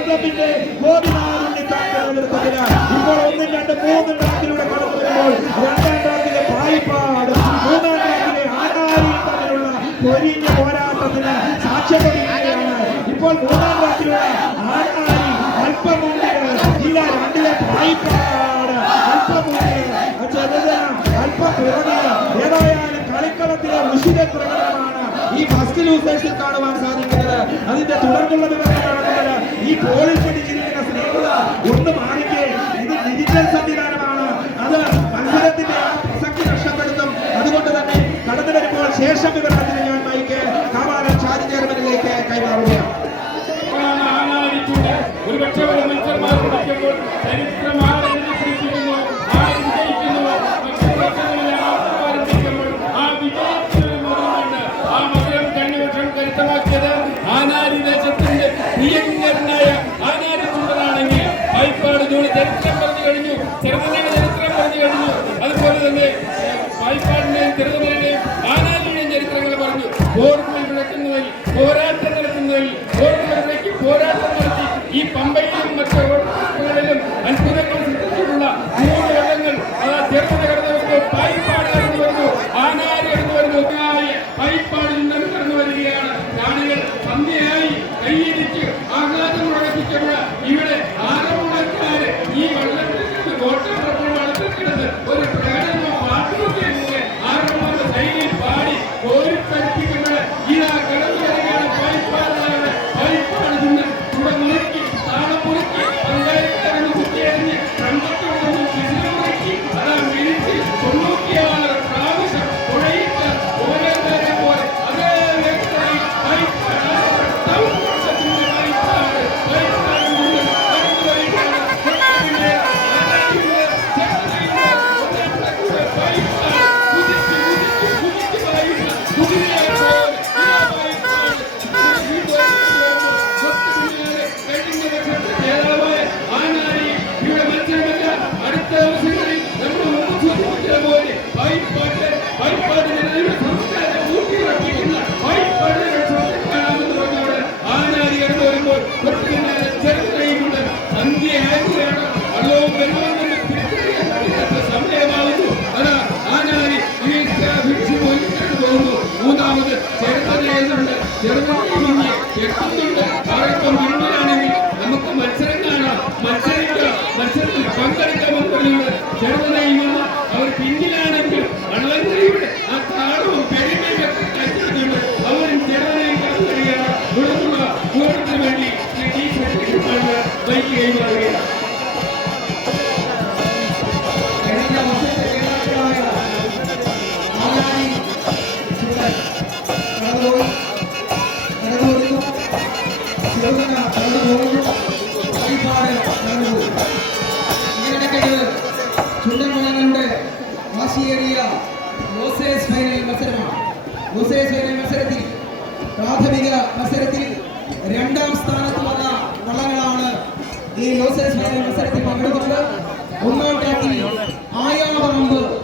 കേന്ദ്രത്തിന്റെ മോദിനാറിന്റെ താങ്കളെടുത്തതിനാൽ ഇപ്പോൾ ഒന്നും രണ്ട് മൂന്ന് ട്രാക്കിലൂടെ കടന്നു രണ്ടാം ട്രാക്കിലെ പായിപ്പാട് മൂന്നാം ട്രാക്കിലെ ആകാരി തമ്മിലുള്ള പൊരിഞ്ഞ പോരാട്ടത്തിന് സാക്ഷ്യപ്പെടുകയാണ്. ഇപ്പോൾ മൂന്നാം ട്രാക്കിലുള്ള ആകാരി അല്പം മുന്നിൽ ഇല്ല രണ്ടിലെ പായിപ്പാട് അല്പം മുന്നിൽ അല്പം പിറകിൽ ഏതായാലും കളിക്കളത്തിലെ ഉഷിര പ്രകടനമാണ് ഈ ഫസ്റ്റ് ലൂസേഴ്സിൽ കാണുവാൻ സാധിക്കുന്നത്. അതിന്റെ തുടർന്നുള്ള വിവരങ്ങൾ നടക്കുന്നത് ഈ പോളിൽ പിടിച്ചിരിക്കുന്ന സ്നേഹത ഒന്ന് മാറിക്കേ. ഇത് ഡിജിറ്റൽ സംവിധാനമാണ്. അത് മത്സരത്തിന്റെ ആ പ്രസക്തി നഷ്ടപ്പെടുത്തും. അതുകൊണ്ട് തന്നെ കടന്നു വരുമ്പോൾ ശേഷം വിവരണത്തിന് ഞാൻ മൈക്ക് കാവാലം ഷാജി ചെയർമാനിലേക്ക് കൈമാറുകയാണ് ഒരുപക്ഷെ മത്സരമാർ മത്സരമായി ഓർമ്മ വിളക്കുന്നതിൽ പോരാട്ടം നടത്തുന്നതിൽ ഓർമ്മകളിലേക്ക് പോരാട്ടം നടത്തി ഈ പമ്പയിലും ഫൈനൽ മത്സരത്തിൽ പ്രാഥമിക മത്സരത്തിൽ രണ്ടാം സ്ഥാനത്ത് വന്ന വള്ളങ്ങളാണ് ഈ ലോസേഴ്സ് മത്സരത്തിൽ പങ്കെടുക്കുന്നത് ഒന്നാം ട്രാക്കിൽ ആയാവറമ്പ്